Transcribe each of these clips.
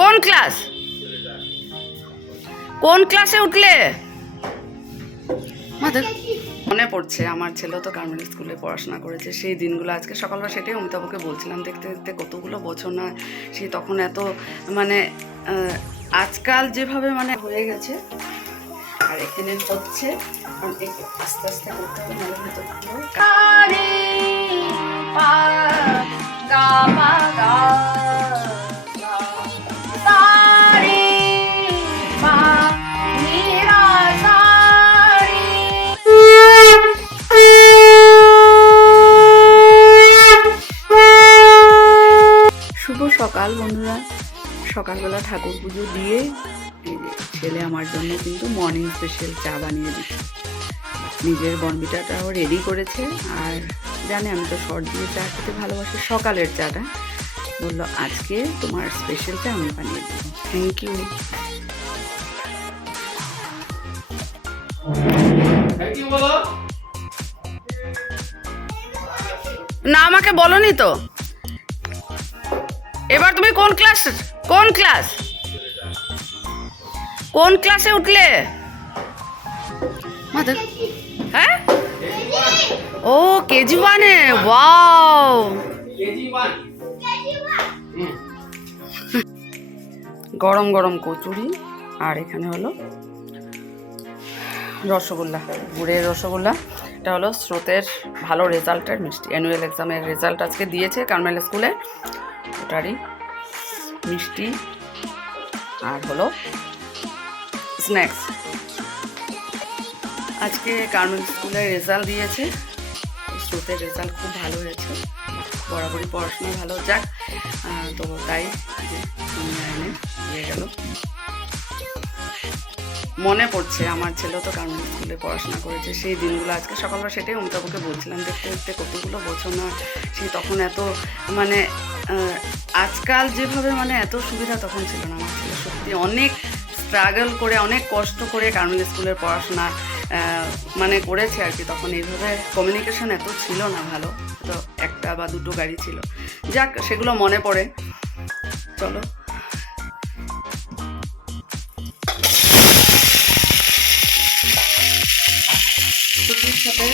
কোন ক্লাস? কোন ক্লাসে উঠলে? মনে পড়ছে আমার ছেলে তো গার্মেন্ট স্কুলে পড়াশোনা করেছে, সেই দিনগুলো আজকে সকালবেলা সেটাই অমিতাভকে বলছিলাম, দেখতে দেখতে কতগুলো বছর না, সে তখন এত মানে আজকাল যেভাবে মানে হয়ে গেছে। আর এখানে হচ্ছে আস্তে আস্তে করতে হবে, নাহলে ভেতর শুভ সকাল বন্ধুরা। সকালবেলা ঠাকুর পুজো দিয়ে ছেলে আমার জন্য কিন্তু মর্নিং স্পেশাল চা বানিয়ে দিচ্ছে। নিজের বনবিটাটাও রেডি করেছে, আর জানে আমি তো শর্ট দিয়ে চা খেতে ভালোবাসি, সকালের চাটা। বললো আজকে তোমার স্পেশাল চা আমি বানিয়ে দেবো। Thank you. না আমাকে বলনি তো। এবার তুমি কোন ক্লাস কোন ক্লাসে উঠলে? হ্যাঁ, ও কেজি ওয়ানে। ওয়াও, গরম গরম কচুরি, আর এখানে হলো রসগোল্লা, গুড়ের রসগোল্লা। এটা হলো স্রোতের ভালো রেজাল্টের মিষ্টি, অ্যানুয়াল এক্সামের রেজাল্ট আজকে দিয়েছে কারমেল স্কুলে, ওটারই মিষ্টি। আর হলো স্ন্যাক্স। আজকে কারমেল স্কুলে রেজাল্ট দিয়েছে, স্রোতের রেজাল্ট খুব ভালো হয়েছে, বরাবরই পড়াশোনা ভালো। যাক, তো তাই এনে দিয়ে গেল। মনে পড়ছে আমার ছেলে তো কারমেল স্কুলে পড়াশোনা করেছে, সেই দিনগুলো আজকে সকালবেলা সেটাই অমিতাভকে বলছিলাম, দেখতে দেখতে কতগুলো বছর না, সে তখন এত মানে আজকাল যেভাবে মানে এত সুবিধা তখন ছিল না। আমার ছেলে সত্যি অনেক স্ট্রাগল করে, অনেক কষ্ট করে কারমেল স্কুলের পড়াশোনা মানে করেছে আর কি। তখন এইভাবে কমিউনিকেশন এত ছিল না ভালো, তো একটা বা দুটো গাড়ি ছিল। যাক, সেগুলো মনে পড়ে। চলো, সাথে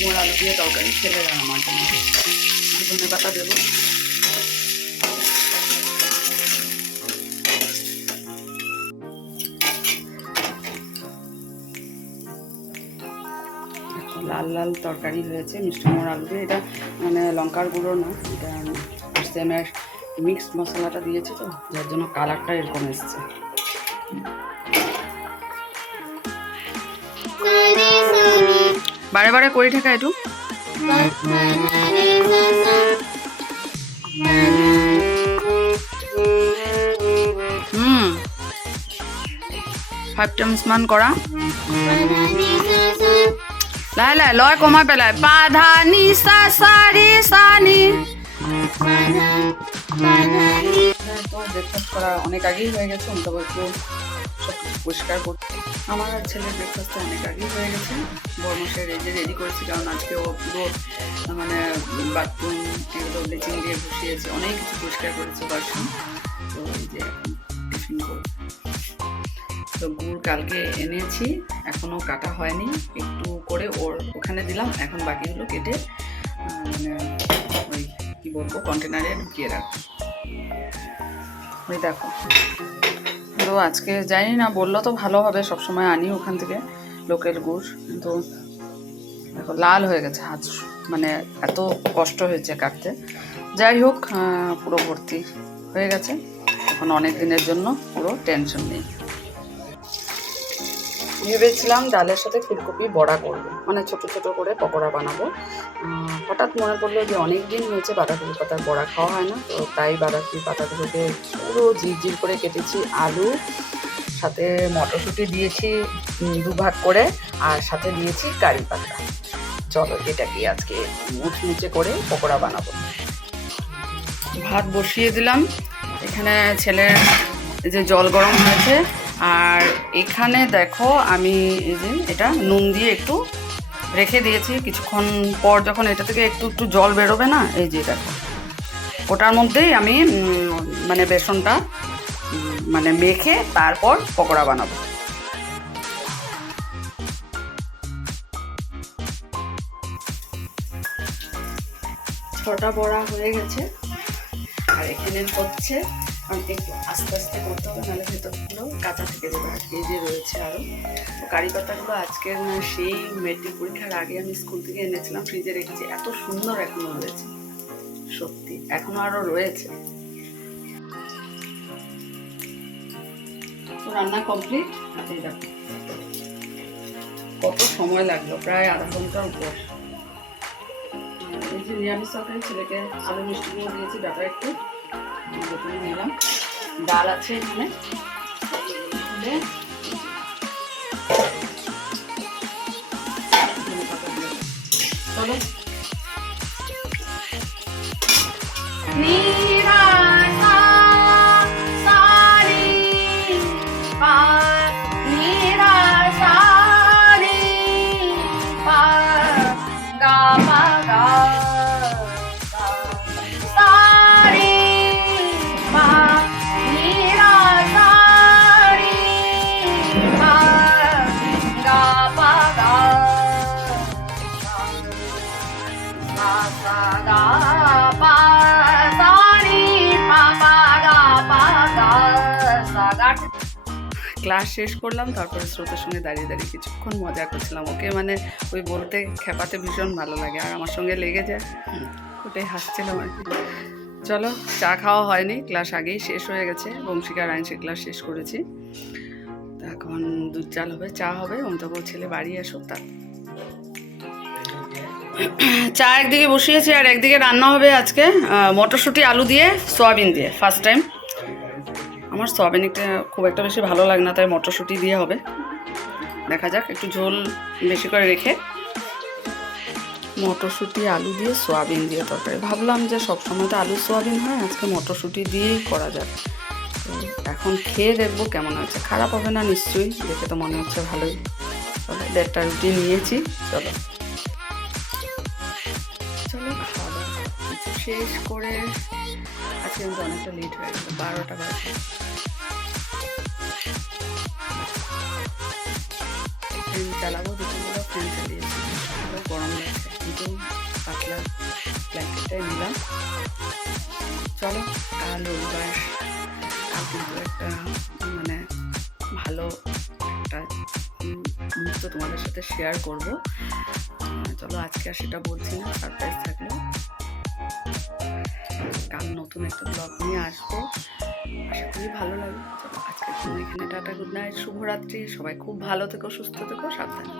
মোর আলু দিয়ে তরকারি, ছেলেরা আমার জন্য ধনে পাতা দেবো। লাল লাল তরকারি হয়েছে মিষ্টি মোড় আলু দিয়ে। এটা মানে লঙ্কার গুঁড়ো না, এটা সেমের মিক্সড মশলাটা দিয়েছে, তো যার জন্য কালারটা এরকম এসছে। বারে বারে করি থাকা একটু। 5 টাইমছ মান কৰা। লাহে লাহে লয় কমাই পেলাই। পা ধা নি সা সা রে সা নি। তো ব্রেকফাস্ট করা অনেক আগেই হয়ে গেছে, অন্তত একটু সব কিছু পরিষ্কার করতে। আমার আর ছেলের ব্রেকফাস্ট অনেক আগেই হয়ে গেছে। বর্মশাই রেডি করেছি, কারণ আজকে ও পুরো মানে বাথরুম এগুলো ব্লিচিং দিয়ে বসিয়েছে, অনেক কিছু পরিষ্কার করেছে বাথরুম। তো এই যে টিফিন করব। তো গুড় কালকে এনেছি, এখনও কাটা হয়নি, একটু করে ওখানে দিলাম, এখন বাকিগুলো কেটে মানে ওই কী বলবো কন্টেনারে ঢুকিয়ে রাখবো। ওই দেখো, তো আজকে জানি না, বললো তো ভালো হবে, সবসময় আনি ওখান থেকে লোকেল গুড়, কিন্তু দেখো লাল হয়ে গেছে হাত, মানে এত কষ্ট হয়েছে কাটতে। যাই হোক, পুরো ভর্তি হয়ে গেছে, এখন অনেক দিনের জন্য পুরো টেনশন নেই। ভেবেছিলাম ডালের সাথে ফুলকপি বড়া করবো, মানে ছোট ছোট করে পকোড়া বানাবো। হঠাৎ মনে পড়লো যে অনেক দিন হয়েছে বাঁধাকপি পাতার বড়া খাওয়া হয় না, তো তাই বাঁধাকপি পাতাগুলোকে পুরো ঝিরঝির করে কেটেছি। আলু সাথে মটরশুঁটি দিয়েছি 2 ভাগ করে, আর সাথে দিয়েছি কারি পাতা। চলো এটাকে আজকে মুচমুচে করে পকোড়া বানাবো। ভাত বসিয়ে দিলাম, এখানে ছেলের যে জল গরম হয়েছে, আর এখানে দেখো আমি এই যে এটা নুন দিয়ে একটু রেখে দিয়েছি। কিছুক্ষণ পর যখন এটা থেকে একটু একটু জল বেরোবে না, এই যে দেখো ওটার মধ্যেই আমি মানে বেসনটা মানে মেখে তারপর পকোড়া বানাবো। ছটা বড়া হয়ে গেছে আর এখানে হচ্ছে, কারণ একটু আস্তে আস্তে করতে হবে, নাহলে ভেতরগুলো কাঁচা থেকে যাবে। আর এই যে রয়েছে আরও কারি পাতাগুলো আজকের সেই মেট্রিক পরীক্ষার আগে আমি স্কুল থেকে এনেছিলাম, ফ্রিজে রেখেছি, এত সুন্দর এখনো রয়েছে, সত্যি এখনো আরও রয়েছে। তো রান্না কমপ্লিট। এই দেখো কত সময় লাগলো, প্রায় আধা ঘন্টার উপর। এই যে নিরামিষ তরকারি, ছেলেকে আলু মিষ্টি দিয়ে দিয়েছি, ডাটা একটু নিলাম, ডাল আছে এখানে। চলো ক্লাস শেষ করলাম, তারপরে স্রোতের সঙ্গে দাঁড়িয়ে দাঁড়িয়ে কিছুক্ষণ মজা করছিলাম। ওকে মানে ওই বলতে খেপাতে ভীষণ ভালো লাগে, আর আমার সঙ্গে লেগে যায়, ওটাই হাসছিলাম আর কি। চলো, চা খাওয়া হয়নি, ক্লাস আগেই শেষ হয়ে গেছে। বংশিকা রাইন্সের ক্লাস শেষ করেছি, এখন দুধ চাল হবে, চা হবে। অন্তপর ছেলে বাড়ি আসুক, তার চা একদিকে বসিয়েছি আর একদিকে রান্না হবে আজকে মটরশুঁটি আলু দিয়ে সয়াবিন দিয়ে। ফার্স্ট টাইম আমার সয়াবিনটা খুব একটা বেশি ভালো লাগে না, তাই মটরশুঁটি দিয়ে হবে। দেখা যাক, একটু ঝোল বেশি করে রেখে মটরশুঁটি আলু দিয়ে সয়াবিন দিয়ে তরকারি। ভাবলাম যে সবসময় তো আলু সয়াবিন হয়, আজকে মটরশুঁটি দিয়েই করা যাক। তো এখন খেয়ে দেখবো কেমন হয়েছে, খারাপ হবে না নিশ্চয়ই, দেখে তো মনে হচ্ছে ভালোই। চলো, 1.5টা রুটি নিয়েছি, চলো চলো খাওয়া দাওয়া শেষ করে। আজকে কিন্তু অনেকটা লেট হয়ে গেছে, 12টা বাজে। ফ্যান চালাবো, দুপুরবেলা ফ্যান চালিয়েছি, ভালো গরম লাগছে, কিন্তু পাতলা ব্ল্যাঙ্কেটটাই নিলাম। চলো, কাল রবিবার, কাল কিন্তু একটা মানে ভালো একটা মুহূর্ত তোমাদের সাথে শেয়ার করবো। চলো, আজকে আর সেটা বলছি না, সারপ্রাইজ থাকলো। কাল নতুন একটা ব্লগ নিয়ে আসবো, আশা করি ভালো লাগবে। চলো, আজকের জন্য এখানে টাটা, গুড নাইট, শুভরাত্রি। সবাই খুব ভালো থেকো, সুস্থ থেকো, সাবধানে।